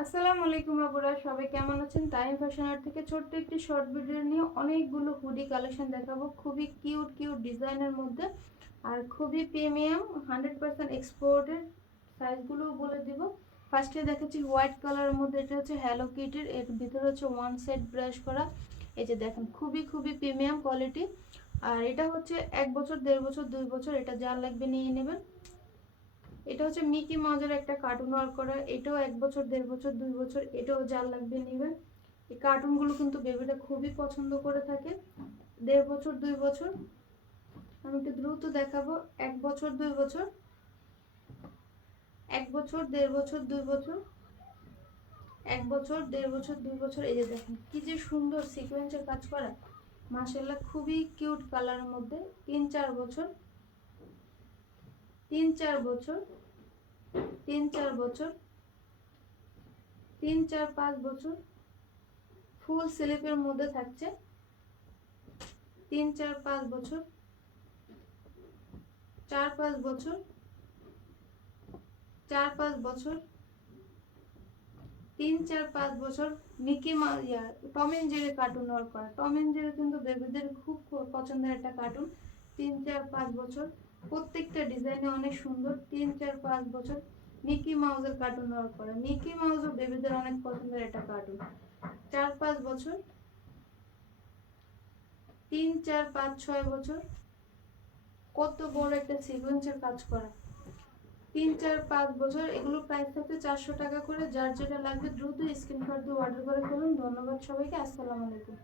আসসালামু আলাইকুম আপুরা, সবাই কেমন আছেন? টাইম ফ্যাশন আর্ট থেকে ছোট্ট একটি শর্ট ভিডিও নিয়ে অনেকগুলো হুডি কালেকশন দেখাবো, খুবই কিউট কিউট ডিজাইনের মধ্যে আর খুবই প্রিমিয়াম 100% এক্সপোর্টের। সাইজগুলোও বলে দিব। ফার্স্টে দেখাচ্ছি হোয়াইট কালারের মধ্যে, এটা হচ্ছে হ্যালো কিটির, এর ভিতরে হচ্ছে ওয়ান সেট ব্রাশ করা। এই যে দেখেন, খুবই খুবই প্রিমিয়াম কোয়ালিটি। আর এটা হচ্ছে 1 বছর, 1.5 বছর, 2 বছর, এটা যার লাগবে নিয়ে নেবেন। এটা হচ্ছে মিকি মাউজের একটা কার্টুন ওয়ার্ক করা, এটাও 1 বছর, 1.5 বছর, 2 বছর, এটাও যার লাগবে নেবেন। এই কার্টুনগুলো কিন্তু বেবিটা খুবই পছন্দ করে থাকে। 1.5 বছর, 2 বছর, আমি একটু দ্রুত দেখাবো। 1 বছর, 2 বছর, 1 বছর, 1.5 বছর, 2 বছর, 1 বছর, 1.5 বছর, 2 বছর। এই যে দেখেন কি যে সুন্দর সিকোয়েন্সের কাজ করা, মাশাআল্লাহ খুবই কিউট কালারের মধ্যে। 3-4 বছর, 3-4 বছর, 3-4 বছর, 3-4-5 বছর, ফুল স্লিপের মধ্যে থাকছে। 3-4-5 বছর, 4-5 বছর, 4-5 বছর, 3-4-5 বছর। Mickey Mouse Tom and Jerry cartoon work করা, টম এন্ড জেরি কিন্তু বেবিদের খুব পছন্দের একটা কার্টুন। 3-4-5 বছর, প্রত্যেকটা ডিজাইনে অনেক সুন্দর। 3-4-5 বছর, মিকি মাউসের কার্টুন ওয়ার্ক করা, মিকি মাউসও বেবিদের অনেক পছন্দের একটা কার্টুন। 4-5 বছর, 3-4-5-6 বছর, কত বড় একটা সিকোয়েন্সের কাজ করা। 3-4-5 বছর, এগুলো প্রাইস থাকছে 400 টাকা করে। যার যেটা লাগবে দ্রুত স্ক্রিনশট দিয়ে অর্ডার করে ফেলুন। ধন্যবাদ সবাইকে, আসসালামু আলাইকুম।